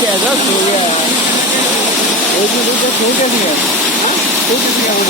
कैसा सो गया यार, एक ही दूसरे सो कैसी है, सो कैसी है वो